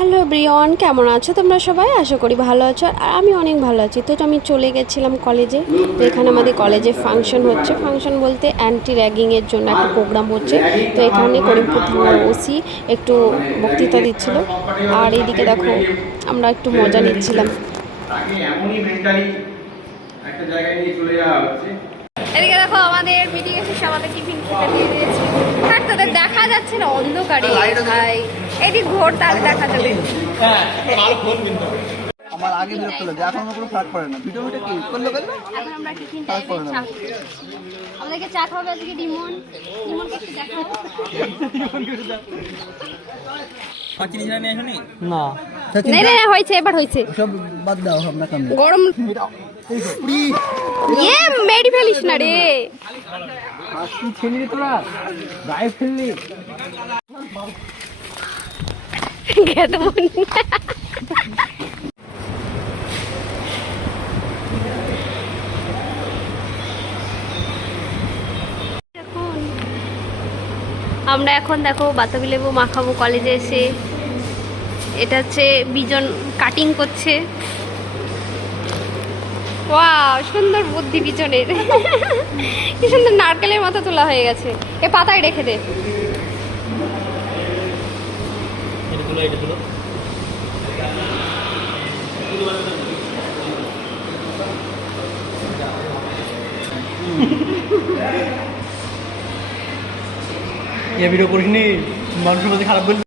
Hello Brian, কেমন আছো তোমরা সবাই? আশা করি ভালো আছো। আর আমি অনেক ভালো আছি। তো আমি চলে গেছিলাম কলেজে। তো এখানে আমাদের কলেজে ফাংশন হচ্ছে। ফাংশন বলতে অ্যান্টি র্যাগিংয়ের জন্য একটা প্রোগ্রাম হচ্ছে। তো এখানে করিমপুর থানার ওসি একটু বক্তৃতা দিচ্ছিল। আর এইদিকে দেখো আমরা একটু মজা নিচ্ছিলাম। এদিকে দেখো আমাদের মিটিং এসে আমাদের টিফিন খেতে দিয়ে দিয়েছে। আর তাদের দেখা যাচ্ছে না অন্ধকারে ভাই। এদিক ঘোর তাহলে দেখা যাবে। আমার আগে বিরক্ত লাগে, এখন কোনো ফারাক পড়ে না। ভিডিওটা কি করলো গেল? এখন আমরা টিফিন টাইমে চা। আমাদেরকে চা খাবে আজকে ডিমনকে একটু দেখাও। পাঁচ জিনিস নিয়ে আসনি? না হয়েছে, এবার হয়েছে। সব বাদ দাও, সব না কাম। গরম ইয়ে মেডি ফেলিস না রে। কি ছেলে তোরা গায়ে ফেললি? খেতে মন আমরা এখন দেখো বাতাবি লেবু মাখাবো কলেজে এসে। এটা হচ্ছে বিজন কাটিং করছে। ওয়াও, সুন্দর বুদ্ধি বিজনের। কি সুন্দর নারকেলের মতো তোলা হয়ে গেছে। এ পাতায় রেখে দে। ভিডিও করিসনি, মানুষের মধ্যে খারাপ বলবি।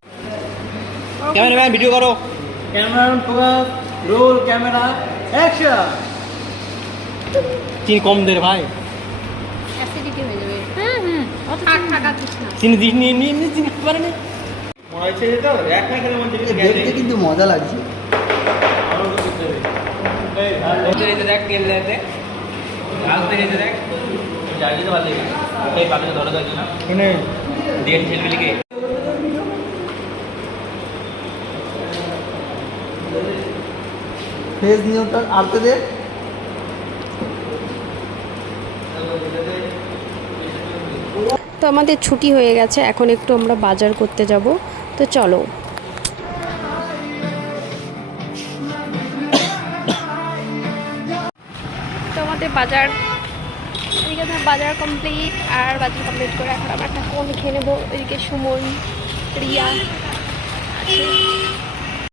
ক্যামেরাম্যান ভিডিও করো। Cameraman focus, roll camera action. চিনি কম দে রে ভাই, অ্যাসিডিটি হয়ে যাবে। থাক থাক আর কিছু না। চিনি দিস নি নি নি চিনি পারে না। মনে হচ্ছে তো এক না খেলে মনে হচ্ছে দেখতে কিন্তু মজা লাগছে। এই দেখ তেল দে, গাছ দেখে দেখ জায়গাটা ভালো লাগে। এই পাতাটা ধরে দাও না শুনে দিয়ে ছেলে লিখে ফেজ নিউটন আরতে দে। তো আমাদের ছুটি হয়ে গেছে, এখন একটু আমরা বাজার করতে যাব। তো চলো। তো আমাদের বাজার বাজার কমপ্লিট। আর বাজার কমপ্লিট করে এখন আমরা একটা কোন খেয়ে নেবো। এদিকে সুমন, রিয়া আছে।